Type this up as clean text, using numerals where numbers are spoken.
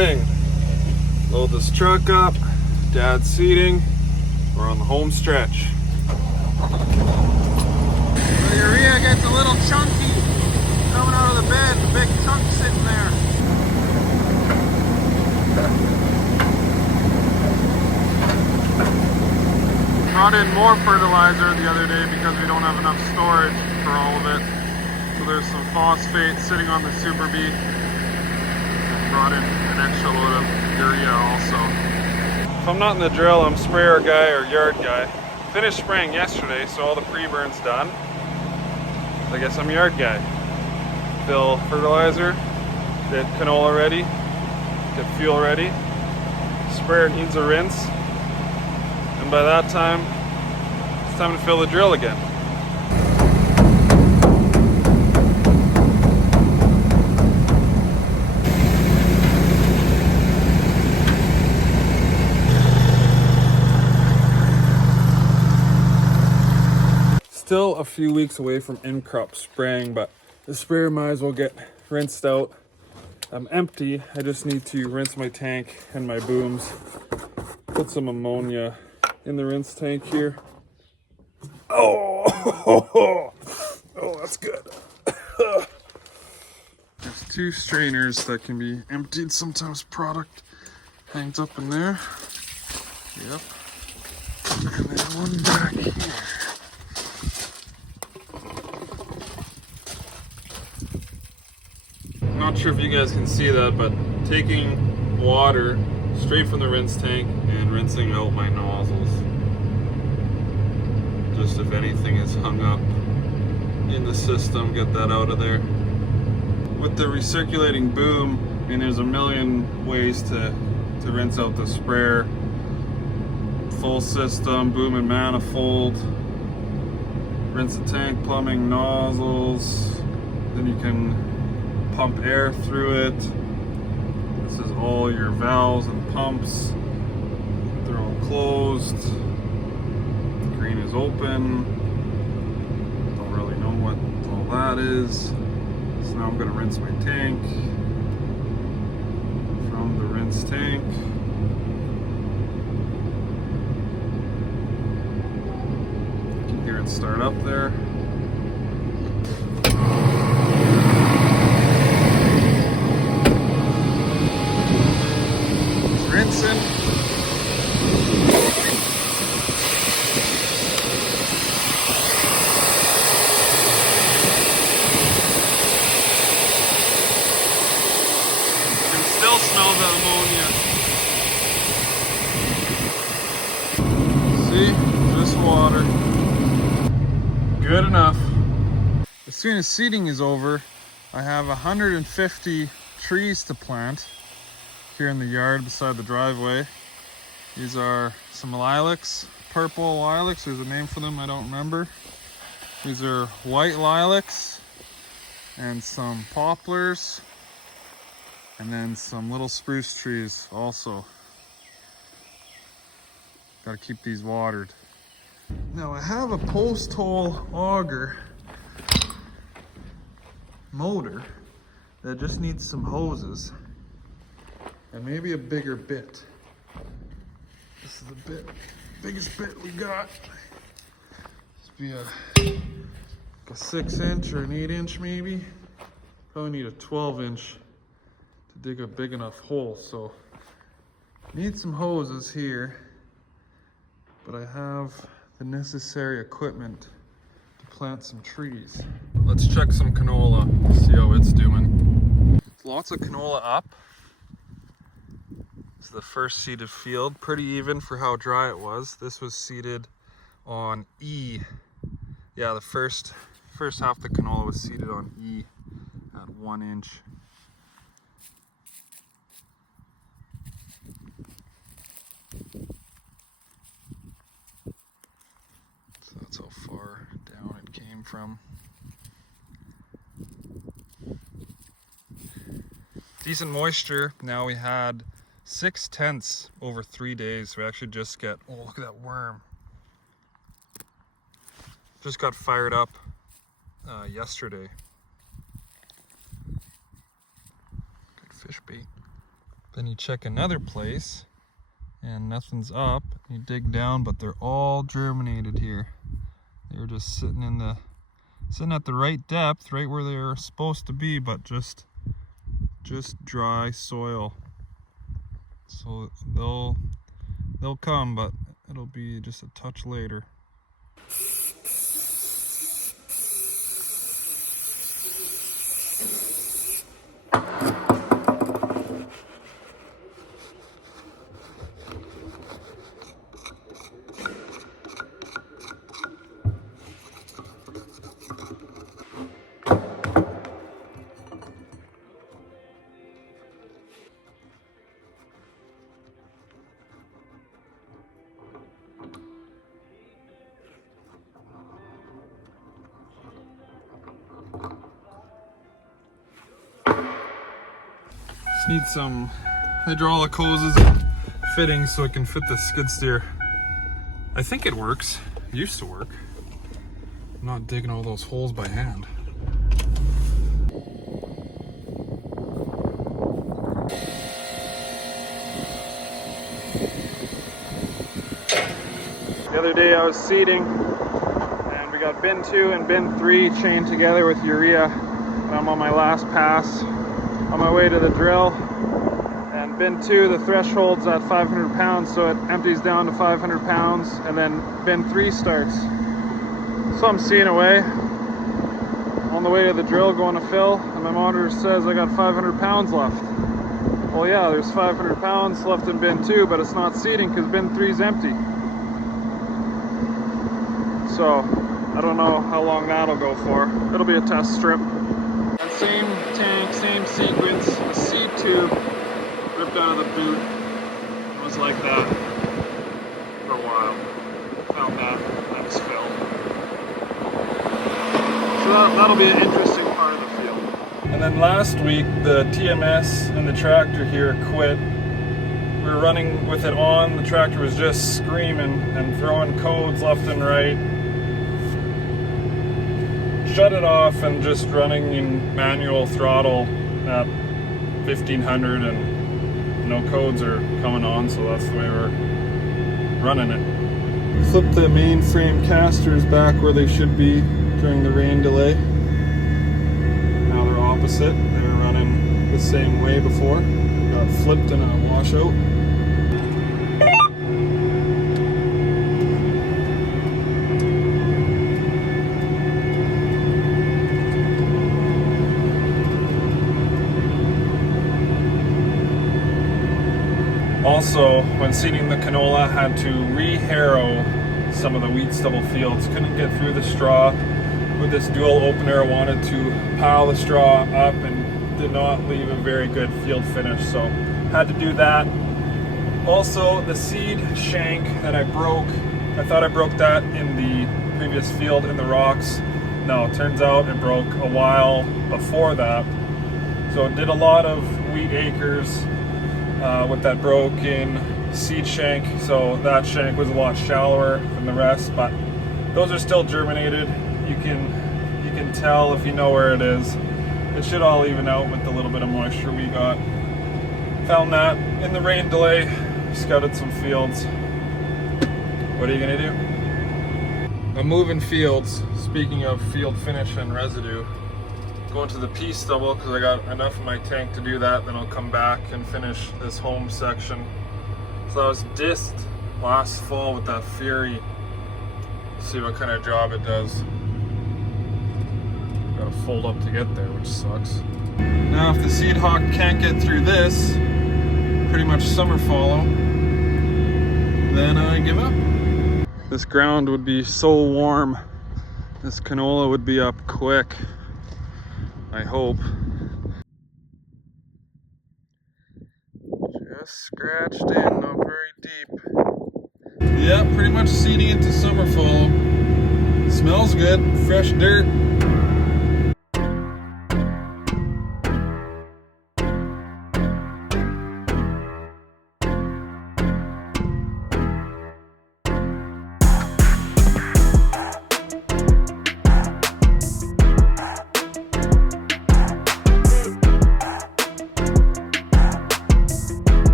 morning. Load this truck up. Dad's seating. We're on the home stretch. The urea gets a little chunky coming out of the bed. The big chunk sitting there. Brought in more fertilizer the other day because we don't have enough storage for all of it. So there's some phosphate sitting on the Super B. Brought in an extra load of urea also. If I'm not in the drill, I'm sprayer guy or yard guy. Finished spraying yesterday, so all the pre-burn's done. I guess I'm yard guy. Fill fertilizer, get canola ready, get fuel ready. Sprayer needs a rinse. And by that time, it's time to fill the drill again. Still a few weeks away from in-crop spraying, but the sprayer might as well get rinsed out. I'm empty. I just need to rinse my tank and my booms. Put some ammonia in the rinse tank here. Oh, that's good. There's 2 strainers that can be emptied. Sometimes product hangs up in there. Yep. And then one back here. Not sure if you guys can see that, but taking water straight from the rinse tank and rinsing out my nozzles. Just if anything is hung up in the system, get that out of there. With the recirculating boom, I mean, there's a million ways to rinse out the sprayer. Full system, boom and manifold. Rinse the tank, plumbing, nozzles. Then you can pump air through it. This is all your valves and pumps. They're all closed. The green is open. Don't really know what all that is. So now I'm going to rinse my tank. From the rinse tank. You can hear it start up there. Rinsing. You can still smell the ammonia. See? Just water. Good enough. As soon as seeding is over, I have 150 trees to plant here in the yard beside the driveway. These are some lilacs, purple lilacs. There's a name for them, I don't remember. These are white lilacs and some poplars and then some little spruce trees also. Got to keep these watered. Now I have a post hole auger motor that just needs some hoses. And maybe a bigger bit. This is the biggest bit we got. This be a 6-inch or an 8-inch maybe. Probably need a 12-inch to dig a big enough hole. So need some hoses here, but I have the necessary equipment to plant some trees. Let's check some canola, see how it's doing. Lots of canola up. The first seeded field, pretty even for how dry it was. This was seeded on E. Yeah, the first half of the canola was seeded on E at 1 inch. So that's how far down it came from. Decent moisture. Now we had 6/10 over 3 days. We actually just get, oh, look at that worm. Just got fired up yesterday. Good fish bait. Then you check another place and nothing's up. You dig down, but they're all germinated here. They're just sitting at the right depth, right where they're supposed to be, but just dry soil. So they'll come, but it'll be just a touch later. Just need some hydraulic hoses and fittings so it can fit the skid steer. I think it works. It used to work. I'm not digging all those holes by hand. The other day I was seeding and we got bin 2 and bin 3 chained together with urea, and I'm on my last pass on my way to the drill. And bin 2, the threshold's at 500 pounds, so it empties down to 500 pounds, and then bin 3 starts. So I'm seeing away on the way to the drill going to fill, and my monitor says I got 500 pounds left. Well, yeah, there's 500 pounds left in bin 2, but it's not seeding because bin 3 is empty. So I don't know how long that'll go for. It'll be a test strip. And same tank, same sequence, a seed tube ripped out of the boot. It was like that for a while. Found that was filled. So that'll be an interesting part of the field. And then last week the TMS and the tractor here quit. We were running with it on, the tractor was just screaming and throwing codes left and right. Shut it off and just running in manual throttle at 1500, and no codes are coming on, so that's the way we're running it. Flip the mainframe casters back where they should be during the rain delay. Now they're opposite. They were running the same way before. Got flipped in a washout. Also, when seeding the canola, I had to re-harrow some of the wheat stubble fields. Couldn't get through the straw with this dual opener. I wanted to pile the straw up and did not leave a very good field finish, so had to do that. Also, the seed shank that I broke, I thought I broke that in the previous field in the rocks. No, it turns out it broke a while before that. So it did a lot of wheat acres with that broken seed shank, so that shank was a lot shallower than the rest, but those are still germinated. You can tell if you know where it is. It should all even out with the little bit of moisture we got. Found that in the rain delay, scouted some fields. What are you gonna do? I'm moving fields. Speaking of field finish and residue, going to the pea stubble because I got enough in my tank to do that. Then I'll come back and finish this home section. So I was disked last fall with that Fury. See what kind of job it does. Gotta fold up to get there, which sucks. Now if the seed hawk can't get through this, pretty much summer fallow, then I give up. This ground would be so warm. This canola would be up quick. I hope. Just scratched in, not very deep. Yeah, pretty much seeding into summer fall. Smells good, fresh dirt.